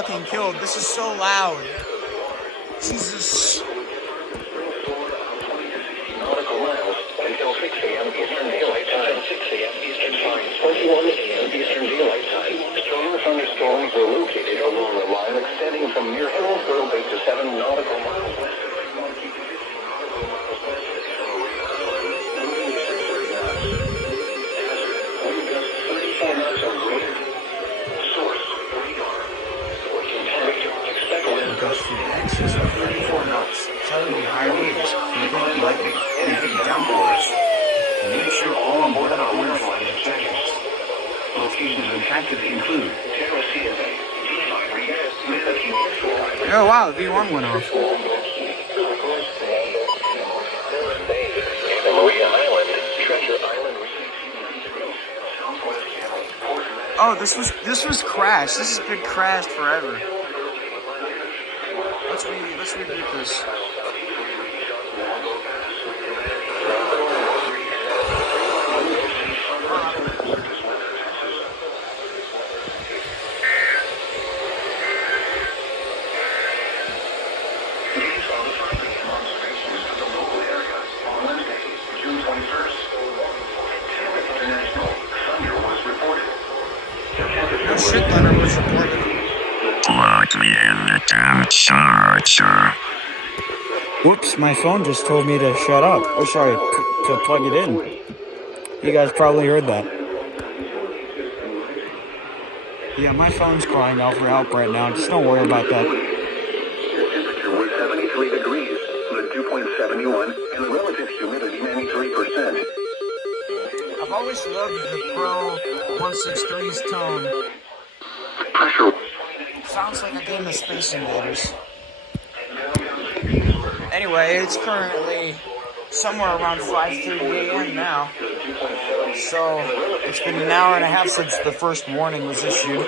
fucking killed. This is so loud. Jesus. Nautical miles until 6 a.m. Eastern Daylight Time. 6 a.m. Eastern Time. 21 a.m. Eastern Daylight Time. Stronger thunderstorms were located along the line extending from near Hillsborough Bay to 7 nautical miles west. Axis of 34 knots. Southern high winds, frequent lightning, and big downpours. Make sure all on board are wearing life jackets. Locations impacted include oh wow, V1 went off. Oh, this was crashed. This has been crashed forever. Let's reboot this. No shit thunder was reported. Plug me in the damn charger. Whoops, my phone just told me to shut up. Oh, sorry, to plug it in. You guys probably heard that. Yeah, my phone's crying out for help right now. Just don't worry about that. The temperature was 73 degrees, the dew point 71, and the relative humidity 93%. I've always loved the Pro 163's tone. Pressure. Sounds like a game of Space Invaders. Anyway, it's currently somewhere around 5:30 a.m. now. So, it's been an hour and a half since the first warning was issued.